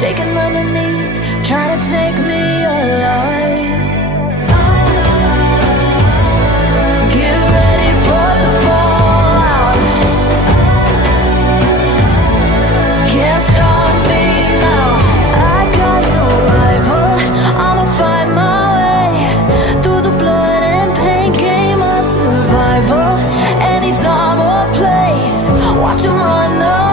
shaking underneath, trying to take me alive. Get ready for the fallout. Can't stop me now. I got no rival. I'ma find my way through the blood and pain game of survival. Any time or place, watch 'em run away.